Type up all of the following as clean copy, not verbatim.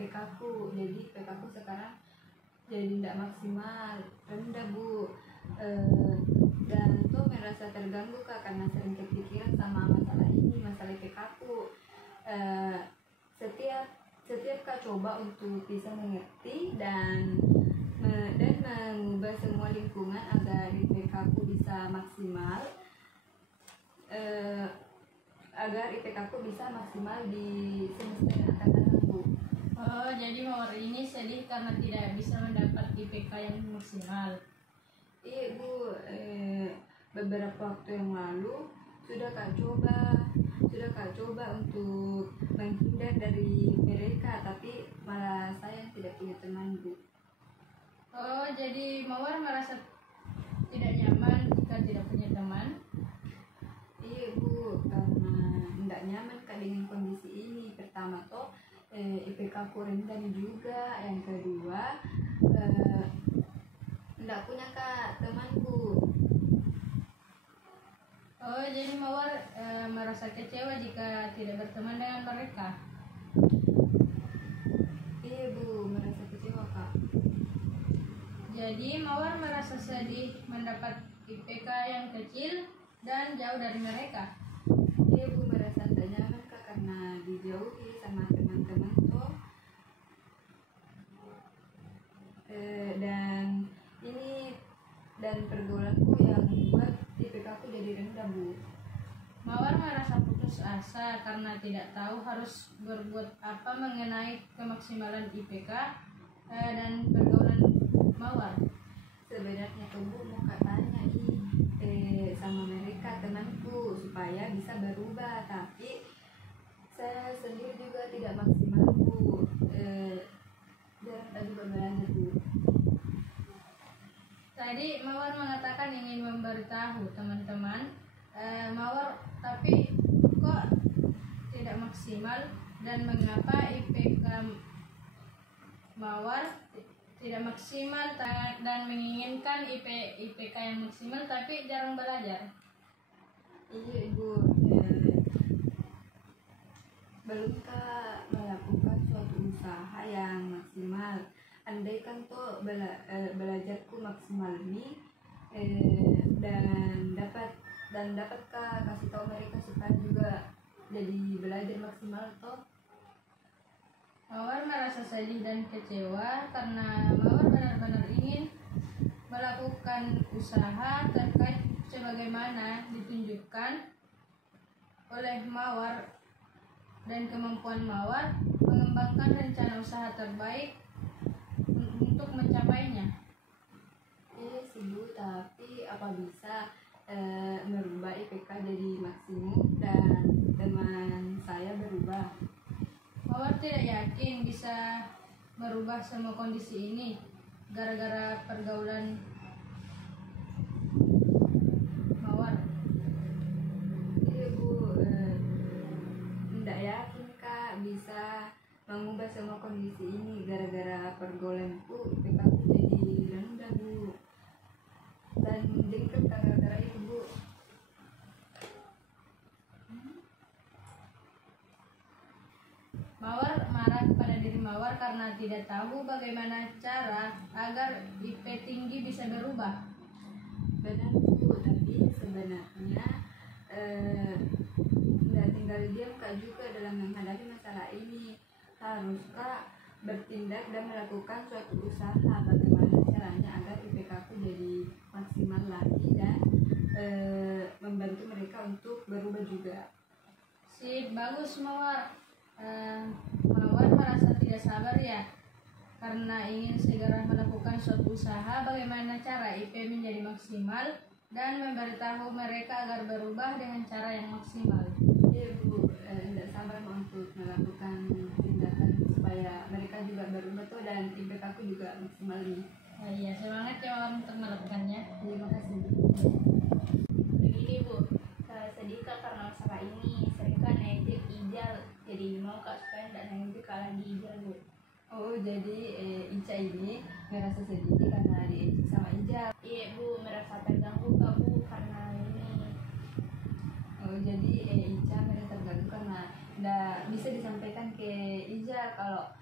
IPK ku. Jadi IPK ku sekarang jadi tidak maksimal, rendah Bu. Dan tuh merasa terganggu Kak karena sering kepikiran sama masalah ini, masalah IPK ku. Setiap Kak coba untuk bisa mengerti dan mengubah semua lingkungan agar IPK ku bisa maksimal, di semester yang akan datang Bu. Oh, jadi Mawar ini sedih karena tidak bisa mendapat IPK yang maksimal. Iya Bu, beberapa waktu yang lalu sudah Kak coba untuk menghindar dari mereka, tapi malah saya tidak punya teman Bu. Oh, jadi Mawar merasa tidak nyaman jika tidak punya teman. Iya Bu, karena tidak nyaman Kak dengan kondisi ini. Pertama toh IPK ku rendah juga, yang kedua tidak punya Kak temanku. Oh, jadi Mawar merasa kecewa jika tidak berteman dengan mereka. Iya Bu, merasa kecewa Kak. Jadi Mawar merasa sedih mendapat IPK yang kecil dan jauh dari mereka. Iya Bu, merasa tidak nyaman Kak karena dijauhi sama teman-teman tuh. Dan pergaulanku yang membuat IPK ku jadi rendah Bu. Mawar merasa putus asa karena tidak tahu harus berbuat apa mengenai kemaksimalan IPK dan pergaulan Mawar. Sebenarnya tuh Bu mau Kak tanya sama mereka temanku supaya bisa berubah, tapi saya sendiri juga tidak maksimal Bu. Jarang tadi belajar Bu. Tadi Mawar mengatakan ingin memberitahu teman-teman Mawar, tapi kok tidak maksimal dan mengapa IPK Mawar tidak maksimal dan menginginkan IPK yang maksimal tapi jarang belajar. Iya Ibu, belum Kak melakukan suatu usaha yang maksimal. Andaikan tuh belajarku maksimal ini dan dapat Kak kasih tahu mereka supaya juga jadi belajar maksimal toh. Mawar merasa sedih dan kecewa karena Mawar benar-benar ingin melakukan usaha terkait sebagaimana ditunjukkan oleh Mawar dan kemampuan Mawar mengembangkan rencana usaha terbaik untuk mencapainya. Iya sih Bu, tapi apa bisa merubah IPK jadi maksimum dan teman saya berubah? Mawar tidak yakin bisa merubah semua kondisi ini gara-gara pergaulan Mawar. Iya Bu, tidak yakin Kak bisa mengubah semua kondisi ini gara-gara pergaulanku IPK ku jadi rendah Bu, dan jengkel gara-gara itu Bu. Mawar marah kepada diri Mawar karena tidak tahu bagaimana cara agar IP tinggi bisa berubah. Benar Bu, tapi sebenarnya tidak tinggal diam Kak juga dalam menghadapi masalah ini. Harus Kak bertindak dan melakukan suatu usaha bagaimana caranya agar IPK ku jadi maksimal lagi dan membantu mereka untuk berubah juga. Sip, bagus Mawar. Mawar merasa tidak sabar ya karena ingin segera melakukan suatu usaha bagaimana cara IP menjadi maksimal dan memberitahu mereka agar berubah dengan cara yang maksimal. Iya Bu, tidak sabar untuk melakukan tindakan supaya mereka juga berubah tuh dan IPK ku juga maksimal nih. Iya, semangat ya Mawar untuk melakukannya. Terima kasih Bu. Begini Bu, sedih Kak karena masalah ini. Sering kan ngejek Ijal, jadi mau Kak supaya tidak ngejek kalah di Ijal Bu. Oh jadi Ica ini merasa sedih karena diejek sama Ijal. Iya Bu, merasa terganggu Kak Bu karena ini. Oh jadi Ica merasa terganggu karena tidak bisa disampaikan ke Ijal kalau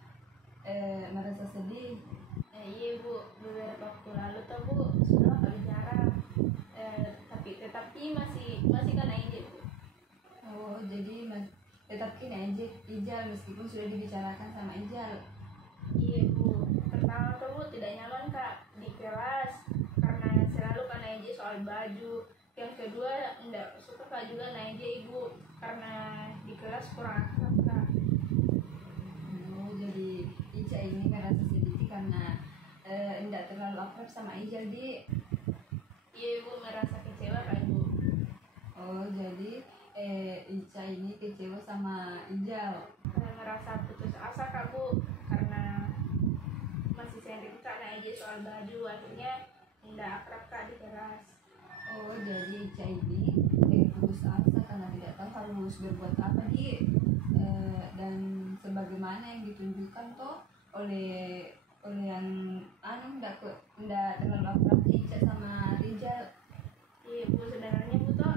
merasa sedih. Iya Bu, beberapa waktu lalu tuh Bu sudah nggak bicara, tetapi masih kan aja Bu. Oh, jadi tetap kini Ijal meskipun sudah dibicarakan sama Ijal. Iya Bu, pertama tuh Bu tidak nyaman Kak di kelas karena selalu kan aja soal baju. Yang kedua enggak suka Kak juga aja Ibu karena di kelas kurang akrab Kak. Oh, jadi Ica ini merasa sedih karena tidak terlalu akrab sama Ijal di. Iya Ibu merasa kecewa Kak Ibu. Oh, jadi Ica ini kecewa sama Ijal. Merasa putus asa Kak Bu karena masih sensitif Kak aja soal baju, akhirnya enggak akrab Kak di kelas. Oh, jadi Ica ini putus asa karena tidak tahu harus berbuat apa di dan sebagaimana yang ditunjukkan toh oleh yang tidak terlalu akrab Ica sama Rijal. Iya Bu, sebenarnya Bu tuh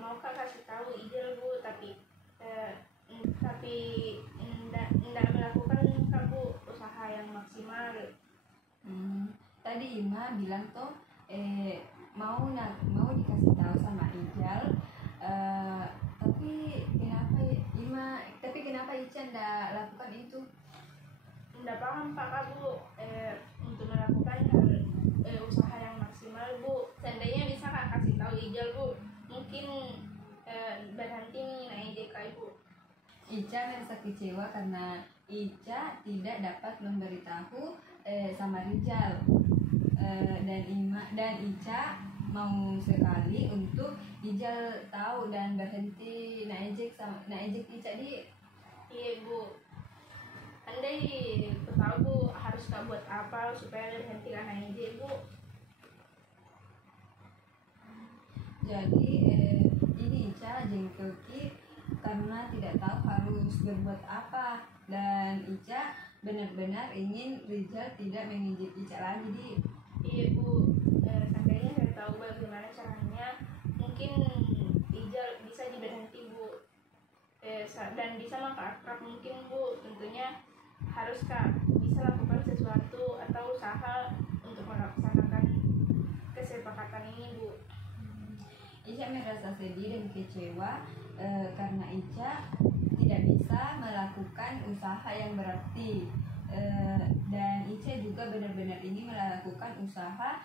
mau Kak kasih tahu Ijal Bu, tapi enggak melakukan Kak Bu usaha yang maksimal. Tadi Ima bilang toh mau dikasih tahu sama Ijal, tapi kenapa Ica ndak lakukan itu? Enggak paham Kak Bu untuk melakukan usaha yang maksimal Bu. Seandainya bisa Kak kasih tahu Ijal Bu, mungkin berhenti nih naik Kak Ibu. Ica merasa kecewa karena Ica tidak dapat memberitahu sama Rijal, dan Ica mau sekali untuk Ijal tahu dan berhenti naejek Ica di. Iya Bu, andai tahu Bu harus Kak buat apa supaya berhenti kan naik Bu. Jadi ini Ica jengkel karena tidak tahu harus berbuat apa, dan Ica benar-benar ingin Rijal tidak mengejek Ica lagi di. Iya Bu, seandainya saya tahu bagaimana caranya, mungkin Ijal bisa diberhenti Bu, dan bisa maka akrab mungkin Bu. Tentunya harus Kak bisa lakukan sesuatu atau usaha untuk melaksanakan kesepakatan ini Bu. Ica merasa sedih dan kecewa karena Ica tidak bisa melakukan usaha yang berarti, dan Ica juga benar-benar ingin melakukan usaha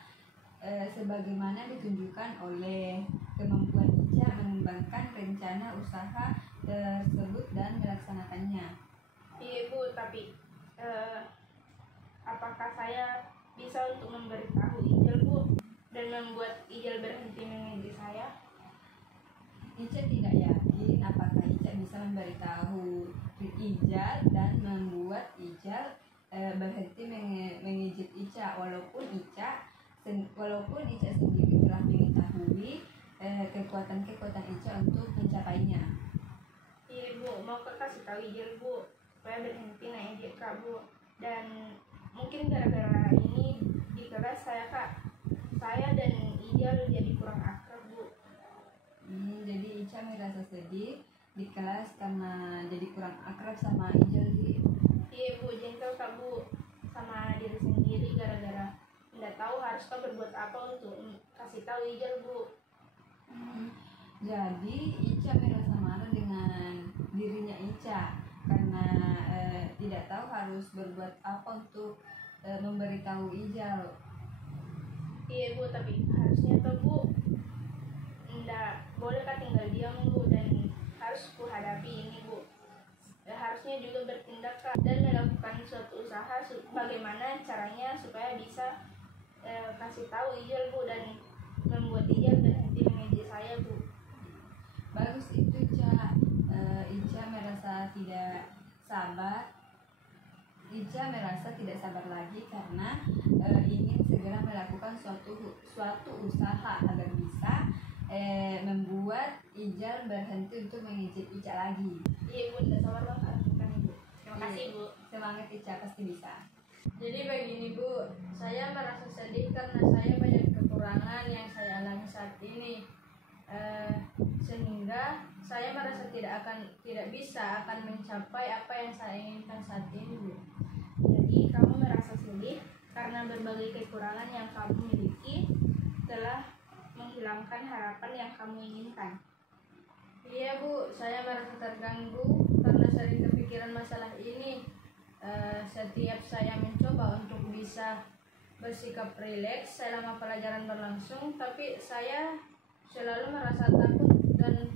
sebagaimana ditunjukkan oleh kemampuan Ica mengembangkan rencana usaha tersebut dan melaksanakannya. Iya Bu, tapi apakah saya bisa untuk memberitahu Ijal Bu dan membuat Ijal berhenti mengejek saya? Ica tidak yakin apakah Ica bisa memberitahu Ijal dan membuat Ijal berhenti mengejek Ica, walaupun Ica sendiri telah mengetahui kekuatan Ica untuk mencapainya. Iya Bu, mau kasih tahu Ijal Bu supaya berhenti naik Kak Bu. Dan mungkin gara-gara ini di kelas saya dan Ijal jadi kurang akrab Bu. Jadi Ica merasa sedih di kelas karena jadi kurang akrab sama Ijal di. Iya Bu, jengkel Kak Bu sama diri sendiri gara-gara nggak tahu harus berbuat apa untuk kasih tahu Ijal Bu. Jadi Ica merasa marah dengan dirinya Ica karena tidak tahu harus berbuat apa untuk memberitahu Ijal. Iya Bu, tapi harusnya tuh Bu nggak boleh Kak tinggal diam Bu, dan harus ku hadapi ini Bu. Harusnya juga bertindak Kak dan melakukan suatu usaha bagaimana caranya supaya bisa kasih tahu Ijal Bu dan membuat Ijal berhenti mengejek saya Bu. Bagus itu Ica. Ica merasa tidak sabar. Ica merasa tidak sabar lagi karena ingin segera melakukan suatu usaha agar bisa membuat Ijal berhenti untuk mengejek Ica lagi. Iya Bu, tidak sabar banget lakukan Ibu. Terima kasih Bu. Semangat Ica, pasti bisa. Jadi begini Bu, saya merasa sedih karena saya banyak kekurangan yang saya alami saat ini, sehingga saya merasa tidak bisa akan mencapai apa yang saya inginkan saat ini Bu. Jadi kamu merasa sedih karena berbagai kekurangan yang kamu miliki telah menghilangkan harapan yang kamu inginkan. Iya Bu, saya merasa terganggu karena sering kepikiran masalah ini. Setiap saya mencoba untuk bisa bersikap rileks selama pelajaran berlangsung, tapi saya selalu merasa takut dan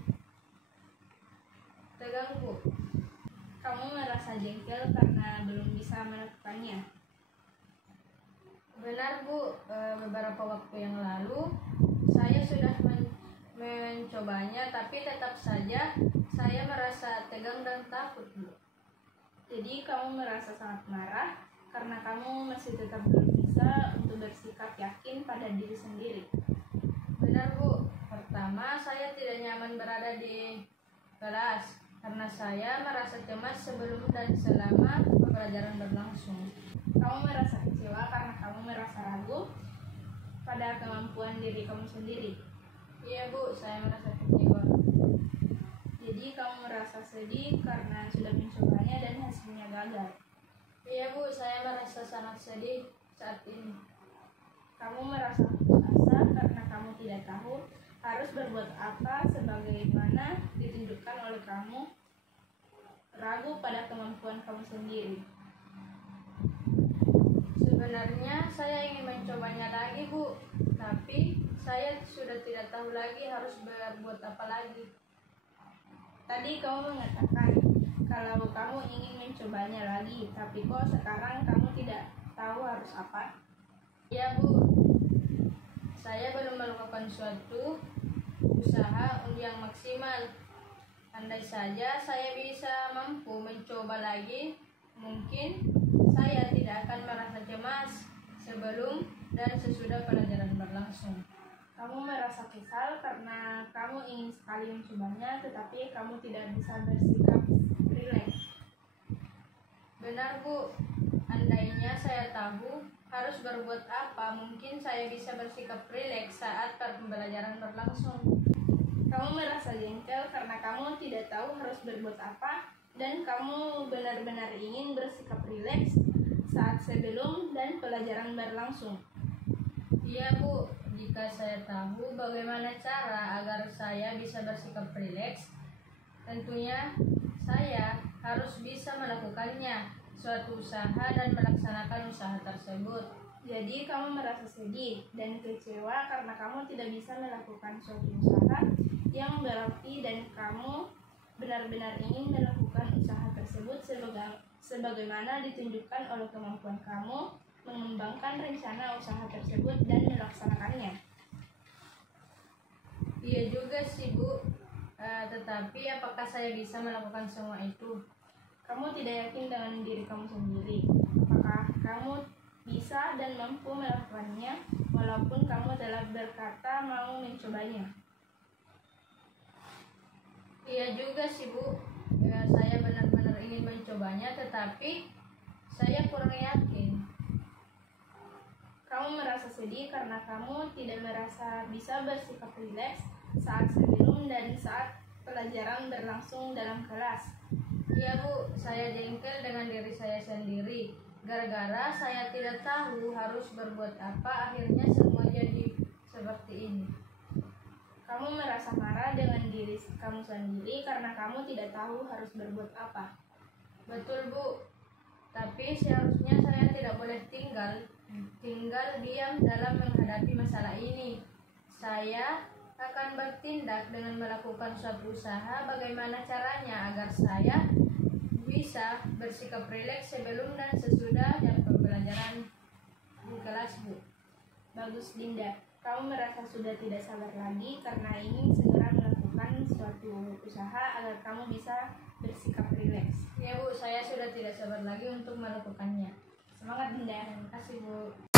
terganggu. Kamu merasa jengkel karena belum bisa melakukannya. Benar Bu, beberapa waktu yang lalu saya sudah mencobanya, tapi tetap saja saya merasa tegang dan takut Bu. Jadi kamu merasa sangat marah karena kamu masih tetap belum bisa untuk bersikap yakin pada diri sendiri. Benar Bu, pertama saya tidak nyaman berada di kelas karena saya merasa cemas sebelum dan selama pembelajaran berlangsung. Kamu merasa kecewa karena kamu merasa ragu pada kemampuan diri kamu sendiri. Iya Bu, saya merasa kecewa. Jadi kamu merasa sedih karena sudah mencobanya dan hasilnya gagal. Iya Bu, saya merasa sangat sedih saat ini. Kamu merasa putus asa karena kamu tidak tahu harus berbuat apa sebagaimana ditunjukkan oleh kamu ragu pada kemampuan kamu sendiri. Sebenarnya saya ingin mencobanya lagi Bu, tapi saya sudah tidak tahu lagi harus berbuat apa lagi. Tadi kamu mengatakan kalau kamu ingin mencobanya lagi, tapi kok sekarang kamu tidak tahu harus apa? Ya Bu, saya belum melakukan suatu usaha yang maksimal. Andai saja saya bisa mampu mencoba lagi, mungkin saya tidak akan merasa cemas sebelum dan sesudah pelajaran berlangsung. Kamu merasa kesal karena kamu ingin sekali mencobanya, tetapi kamu tidak bisa bersikap rileks. Benar Bu, andainya saya tahu harus berbuat apa, mungkin saya bisa bersikap rileks saat pembelajaran berlangsung. Kamu merasa jengkel karena kamu tidak tahu harus berbuat apa dan kamu benar-benar ingin bersikap rileks saat sebelum dan pelajaran berlangsung. Iya Bu, jika saya tahu bagaimana cara agar saya bisa bersikap rileks, tentunya saya harus bisa melakukannya, suatu usaha dan melaksanakan usaha tersebut. Jadi kamu merasa sedih dan kecewa karena kamu tidak bisa melakukan suatu usaha yang berarti dan kamu benar-benar ingin melakukan usaha tersebut sebagaimana ditunjukkan oleh kemampuan kamu mengembangkan rencana usaha tersebut dan melaksanakannya. Iya juga sih Bu, tetapi apakah saya bisa melakukan semua itu? Kamu tidak yakin dengan diri kamu sendiri. Apakah kamu bisa dan mampu melakukannya walaupun kamu telah berkata mau mencobanya? Iya juga sih Bu, saya benar-benar ingin mencobanya, tetapi saya kurang yakin. Kamu merasa sedih karena kamu tidak merasa bisa bersikap rileks saat sebelum dan saat pelajaran berlangsung dalam kelas. Iya Bu, saya jengkel dengan diri saya sendiri. Gara-gara saya tidak tahu harus berbuat apa, akhirnya semua jadi seperti ini. Kamu merasa marah dengan diri kamu sendiri karena kamu tidak tahu harus berbuat apa. Betul Bu, tapi seharusnya saya tidak boleh tinggal diam dalam menghadapi masalah ini. Saya akan bertindak dengan melakukan suatu usaha bagaimana caranya agar saya bisa bersikap rileks sebelum dan sesudah jam pembelajaran di kelas Bu. Bagus Dinda, kamu merasa sudah tidak sabar lagi karena ingin segera melakukan suatu usaha agar kamu bisa bersikap rileks. Ya Bu, saya sudah tidak sabar lagi untuk melakukannya. Semangat Dinda. Terima kasih Bu.